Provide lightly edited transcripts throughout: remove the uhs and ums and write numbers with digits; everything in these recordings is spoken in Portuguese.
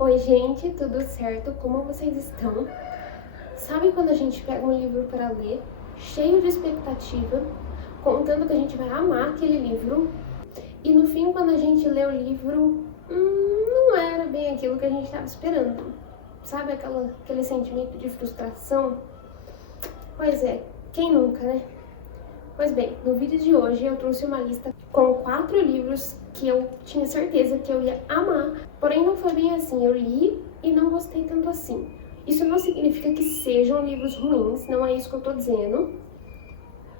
Oi, gente, tudo certo? Como vocês estão? Sabe quando a gente pega um livro para ler, cheio de expectativa, contando que a gente vai amar aquele livro, e no fim, quando a gente lê o livro, não era bem aquilo que a gente estava esperando. Sabe aquele sentimento de frustração? Pois é, quem nunca, né? Pois bem, no vídeo de hoje eu trouxe uma lista com 4 livros que eu tinha certeza que eu ia amar, porém não foi bem assim, eu li e não gostei tanto assim. Isso não significa que sejam livros ruins, não é isso que eu tô dizendo,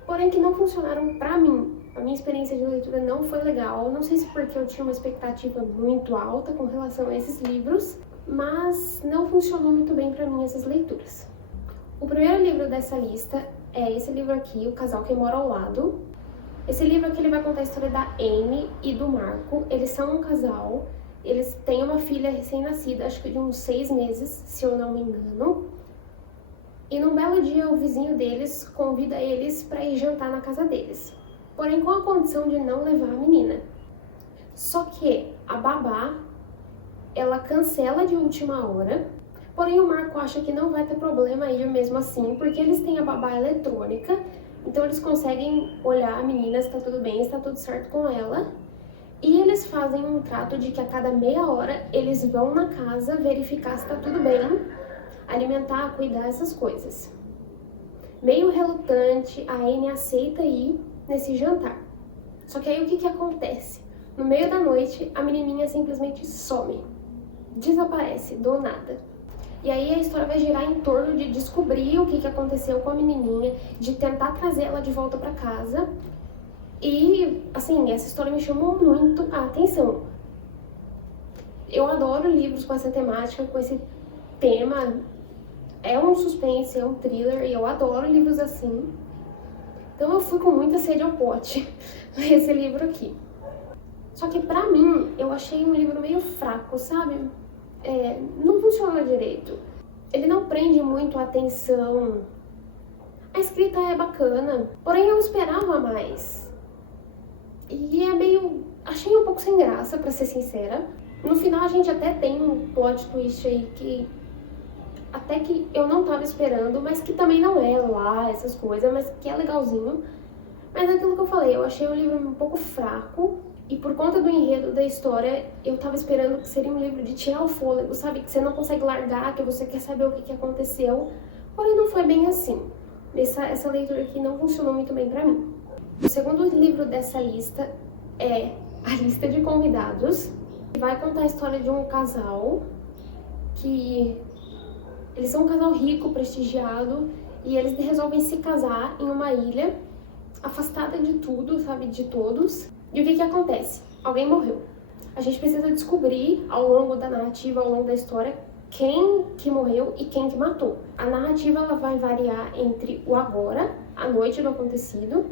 porém que não funcionaram pra mim. A minha experiência de leitura não foi legal, não sei se porque eu tinha uma expectativa muito alta com relação a esses livros, mas não funcionou muito bem pra mim essas leituras. O primeiro livro dessa lista é esse livro aqui, O Casal que Mora ao Lado. Esse livro aqui ele vai contar a história da Amy e do Marco. Eles são um casal, eles têm uma filha recém-nascida, acho que de uns 6 meses, se eu não me engano. E num belo dia o vizinho deles convida eles para ir jantar na casa deles, porém com a condição de não levar a menina. Só que a babá, ela cancela de última hora. Porém, o Marco acha que não vai ter problema ir mesmo assim, porque eles têm a babá eletrônica, então eles conseguem olhar a menina se tá tudo bem, se tá tudo certo com ela. E eles fazem um trato de que a cada meia hora eles vão na casa verificar se tá tudo bem, alimentar, cuidar, essas coisas. Meio relutante, a Anne aceita ir nesse jantar. Só que aí o que acontece? No meio da noite, a menininha simplesmente some, desaparece do nada. E aí a história vai girar em torno de descobrir o que aconteceu com a menininha, de tentar trazer ela de volta para casa. E, assim, essa história me chamou muito a atenção. Eu adoro livros com essa temática, com esse tema. É um suspense, é um thriller, e eu adoro livros assim. Então eu fui com muita sede ao pote ler esse livro aqui. Só que pra mim, eu achei um livro meio fraco, sabe? Não funciona direito. Ele não prende muito a atenção. A escrita é bacana, porém eu esperava mais. E achei um pouco sem graça, pra ser sincera. No final a gente até tem um plot twist aí que até que eu não tava esperando, mas que também não é lá essas coisas, mas que é legalzinho. Mas é aquilo que eu falei, eu achei o livro um pouco fraco. E por conta do enredo da história, eu tava esperando que seria um livro de tirar o fôlego, sabe? Que você não consegue largar, que você quer saber o que aconteceu. Porém, não foi bem assim. Essa leitura aqui não funcionou muito bem pra mim. O segundo livro dessa lista é A Lista de Convidados. Que vai contar a história de um casal que... Eles são um casal rico, prestigiado, e eles resolvem se casar em uma ilha, afastada de tudo, sabe? De todos. E o que acontece? Alguém morreu. A gente precisa descobrir ao longo da narrativa, ao longo da história, quem que morreu e quem que matou. A narrativa ela vai variar entre o agora, a noite do acontecido,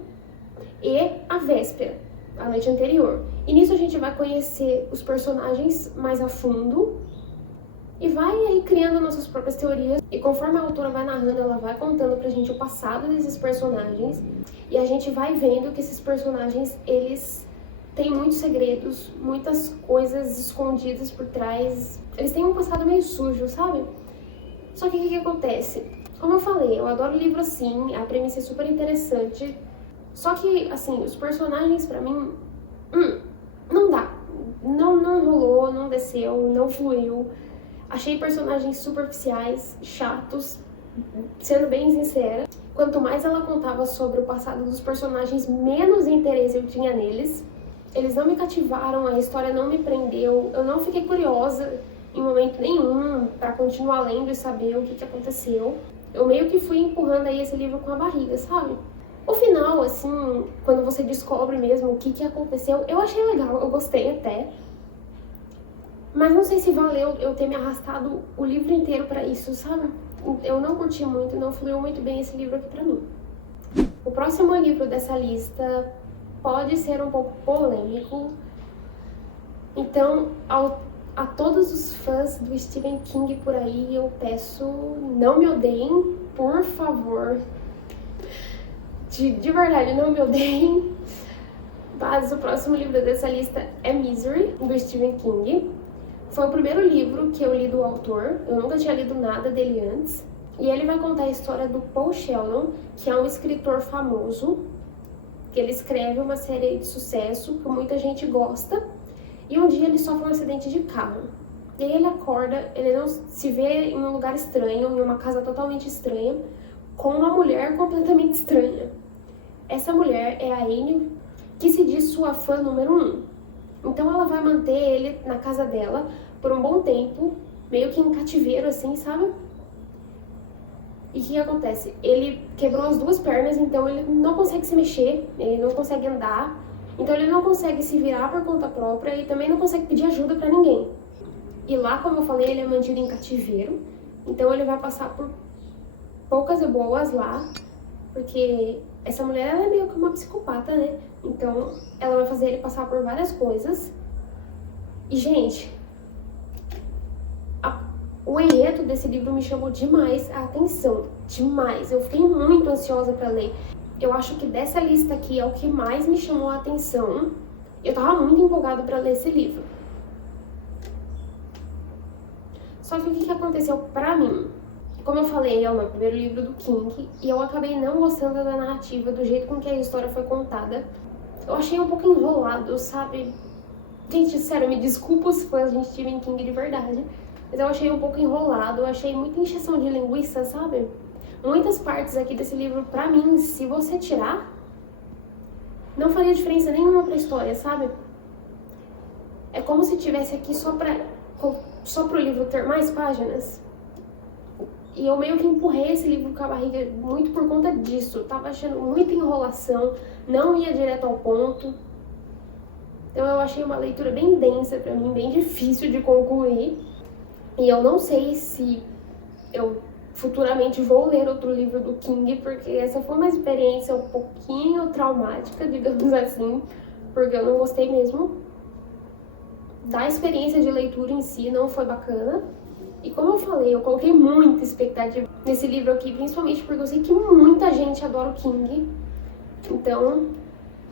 e a véspera, a noite anterior. E nisso a gente vai conhecer os personagens mais a fundo e vai aí criando nossas próprias teorias. E conforme a autora vai narrando, ela vai contando pra gente o passado desses personagens. E a gente vai vendo que esses personagens, eles têm muitos segredos, muitas coisas escondidas por trás. Eles têm um passado meio sujo, sabe? Só que o que acontece? Como eu falei, eu adoro livro assim, a premissa é super interessante. Só que, assim, os personagens pra mim, não dá. Não rolou, não desceu, não fluiu. Achei personagens superficiais, chatos, sendo bem sincera. Quanto mais ela contava sobre o passado dos personagens, menos interesse eu tinha neles. Eles não me cativaram, a história não me prendeu, eu não fiquei curiosa em momento nenhum pra continuar lendo e saber o que aconteceu. Eu meio que fui empurrando aí esse livro com a barriga, sabe? O final, assim, quando você descobre mesmo o que aconteceu, eu achei legal, eu gostei até. Mas não sei se valeu eu ter me arrastado o livro inteiro pra isso, sabe? Eu não curti muito, não fluiu muito bem esse livro aqui pra mim. O próximo livro dessa lista pode ser um pouco polêmico. Então, a todos os fãs do Stephen King por aí, eu peço, não me odeiem, por favor. De verdade, não me odeiem. Mas o próximo livro dessa lista é Misery, do Stephen King. Foi o primeiro livro que eu li do autor, eu nunca tinha lido nada dele antes. E ele vai contar a história do Paul Sheldon, que é um escritor famoso, que ele escreve uma série de sucesso que muita gente gosta. E um dia ele sofre um acidente de carro. E aí ele acorda, ele não se vê em um lugar estranho, em uma casa totalmente estranha, com uma mulher completamente estranha. Essa mulher é a Anne, que se diz sua fã número 1. Então ela vai manter ele na casa dela por um bom tempo, meio que em cativeiro assim, sabe? E o que acontece? Ele quebrou as 2 pernas, então ele não consegue se mexer, ele não consegue andar, então ele não consegue se virar por conta própria e também não consegue pedir ajuda pra ninguém. E lá, como eu falei, ele é mantido em cativeiro, então ele vai passar por poucas e boas lá, porque essa mulher ela é meio que uma psicopata, né? Então ela vai fazer ele passar por várias coisas. E, gente, o enredo desse livro me chamou demais a atenção, demais. Eu fiquei muito ansiosa pra ler. Eu acho que dessa lista aqui é o que mais me chamou a atenção. Eu tava muito empolgada pra ler esse livro. Só que o que aconteceu pra mim? Como eu falei, é o meu primeiro livro do King e eu acabei não gostando da narrativa, do jeito com que a história foi contada. Eu achei um pouco enrolado, sabe? Gente, sério, me desculpa os fãs de Stephen King de verdade, mas eu achei um pouco enrolado, eu achei muita encheção de linguiça, sabe? Muitas partes aqui desse livro, pra mim, se você tirar, não faria diferença nenhuma pra história, sabe? É como se tivesse aqui só pro livro ter mais páginas. E eu meio que empurrei esse livro com a barriga muito por conta disso. Tava achando muita enrolação, não ia direto ao ponto. Então eu achei uma leitura bem densa pra mim, bem difícil de concluir. E eu não sei se eu futuramente vou ler outro livro do King, porque essa foi uma experiência um pouquinho traumática, digamos assim, porque eu não gostei mesmo da experiência de leitura em si, não foi bacana. E como eu falei, eu coloquei muita expectativa nesse livro aqui, principalmente porque eu sei que muita gente adora o King. Então,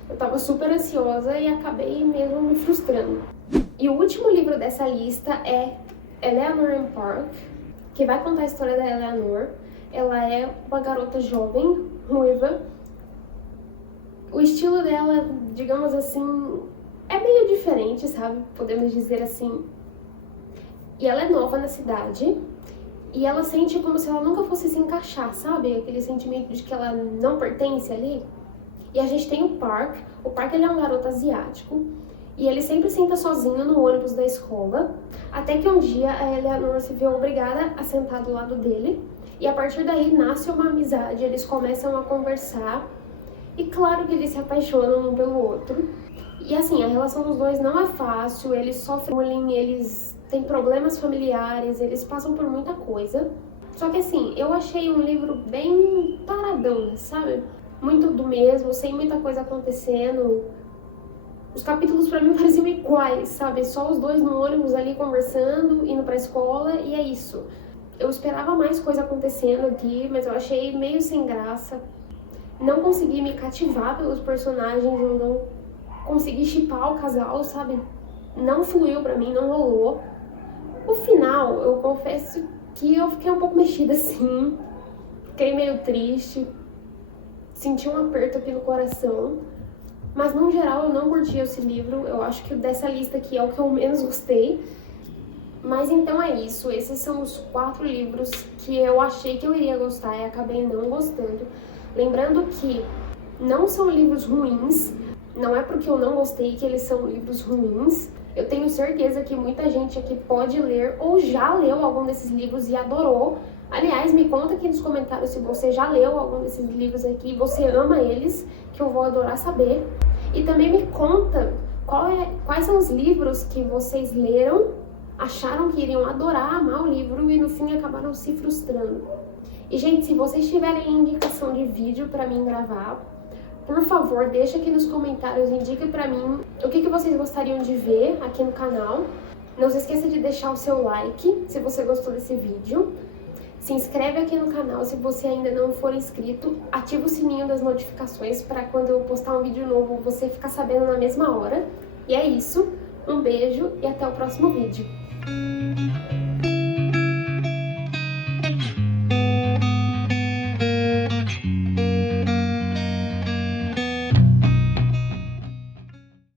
eu tava super ansiosa e acabei mesmo me frustrando. E o último livro dessa lista é Eleanor in Park, que vai contar a história da Eleanor. Ela é uma garota jovem, ruiva. O estilo dela, digamos assim, é meio diferente, sabe? Podemos dizer assim. E ela é nova na cidade e ela sente como se ela nunca fosse se encaixar, sabe? Aquele sentimento de que ela não pertence ali. E a gente tem o Park. O Park ele é um garoto asiático e ele sempre senta sozinho no ônibus da escola, até que um dia a Eleanor se vê obrigada a sentar do lado dele e a partir daí nasce uma amizade, eles começam a conversar e claro que eles se apaixonam um pelo outro. E assim, a relação dos dois não é fácil, eles sofrem bullying, eles têm problemas familiares, eles passam por muita coisa. Só que assim, eu achei um livro bem paradão, sabe? Muito do mesmo, sem muita coisa acontecendo. Os capítulos pra mim pareciam iguais, sabe? Só os dois no ônibus ali conversando, indo pra escola e é isso. Eu esperava mais coisa acontecendo aqui, mas eu achei meio sem graça. Não consegui me cativar pelos personagens, eu não consegui shippar o casal, sabe? Não fluiu pra mim, não rolou. O final, eu confesso que eu fiquei um pouco mexida assim. Fiquei meio triste. Senti um aperto aqui no coração. Mas no geral eu não curti esse livro. Eu acho que dessa lista aqui é o que eu menos gostei. Mas então é isso. Esses são os 4 livros que eu achei que eu iria gostar e acabei não gostando. Lembrando que não são livros ruins. Não é porque eu não gostei que eles são livros ruins. Eu tenho certeza que muita gente aqui pode ler ou já leu algum desses livros e adorou. Aliás, me conta aqui nos comentários se você já leu algum desses livros aqui e você ama eles, que eu vou adorar saber. E também me conta quais são os livros que vocês leram, acharam que iriam adorar, amar o livro e no fim acabaram se frustrando. E gente, se vocês tiverem indicação de vídeo pra mim gravar, por favor, deixa aqui nos comentários, indique pra mim o que vocês gostariam de ver aqui no canal. Não se esqueça de deixar o seu like se você gostou desse vídeo. Se inscreve aqui no canal se você ainda não for inscrito. Ativa o sininho das notificações para quando eu postar um vídeo novo você ficar sabendo na mesma hora. E é isso. Um beijo e até o próximo vídeo.